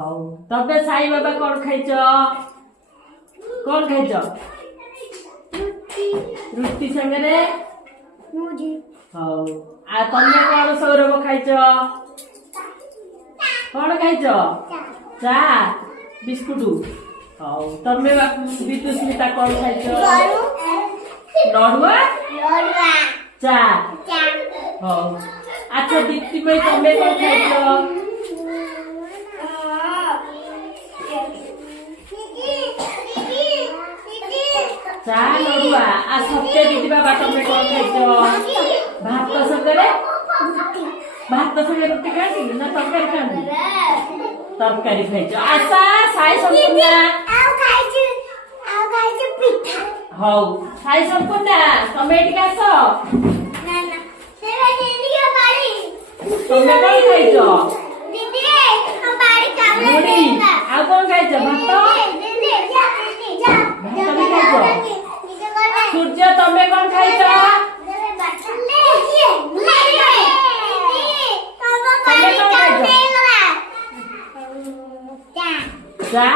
ହଉ ତମେ ସାଇ ବାବା କଣ ଖାଇଛ? କଣ ଖାଇଛ? ରୁଟି ସାଙ୍ଗରେ ହଉ। ଆଉ ତମେ କଣ ସୌରଭ ଖାଇଛ? କଣ ଖାଇଛ? ଚା ବିସ୍କୁଟ। ହଉ ତମେ ବିଦୁସ୍ମିତା କଣ ଖାଇଛ? ନଡୁଆ ଚା। ହଉ ଆଚ୍ଛା ଦୀପ୍ତିମୟୀ ତମେ କଣ ଖାଇଛ? ଚା ନଡୁଆ। ଆଉ ସତ୍ୟ ଦିଦି ବାବା ତମେ କଣ ଖାଇଛ? ଭାତ ସାଙ୍ଗରେ ରୁଟି ଖାଆନ୍ତି ନା ତରକାରୀ ଖାଆନ୍ତି? ତରକାରୀ ଖାଇଛ। ଆଶା ସାଇ ସମ୍ପୂର୍ଣ୍ଣା ହଉ ସାଇ ସମ୍ପୂର୍ଣ୍ଣା ତମେ ଏଠିକି ଆସ। ତମେ କଣ ଖାଇଛ? ମୁଢି। ଆଉ କଣ ଖାଇଛ? ଭାତ ବି ଖାଇଛ। ସୂର୍ଯ୍ୟ ତମେ କଣ ଖାଇଛ? ତମେ କଣ ଖାଇଛ? ଚା